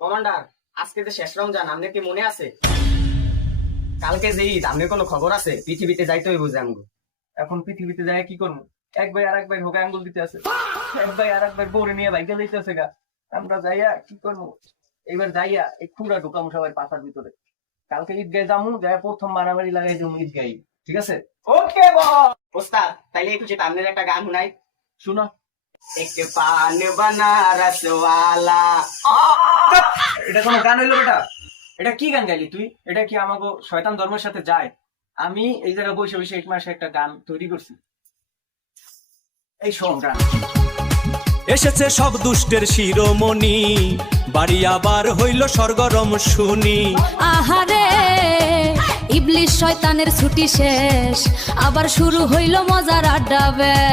Commander, আজকে যে শেষ রমজান, আপনার কি মনে আছে? কালকে যে ঈদ, আপনার কোনো খবর আছে? পৃথিবীতে যাইতে হইব যে আমগো। এখন পৃথিবীতে যায় কি করবো? এক ভাই আর এক ভাই হোকে আঙ্গুল দিতে আছে, এক ভাই আর এক ভাই বউরে নিয়ে বাইকে যাইতেছে গা। আমরা যাইয়া কি করবো? এবার যাইয়া এই খুঁড়া ঢুকামু সবাই পাতার ভিতরে। কালকে ঈদ গায়ে যামু, যাই প্রথম মারামারি লাগাই দেবো ঈদ গাই, ঠিক আছে? ওকে বস। ওস্তাদ, তাইলে একটু যে আপনার একটা গান শুনাই। শুনো। এক পান বানারস ওয়ালা। এটা কোনো গান হইলো বেটা? এটা কি গান গাইলি তুই? এটা কি আমাকে শয়তান ধর্মের সাথে যায়? আমি এই জায়গায় বসে বসে এক মাসে একটা গান তৈরি করছি। এই শোন গান। এসেছে সব দুষ্টের শিরোমণি, বাড়ি আবার হইল সরগরম শুনি। আহারে ইবলিশ শয়তানের ছুটি শেষ, আবার শুরু হইল মজার আড্ডা বেশ।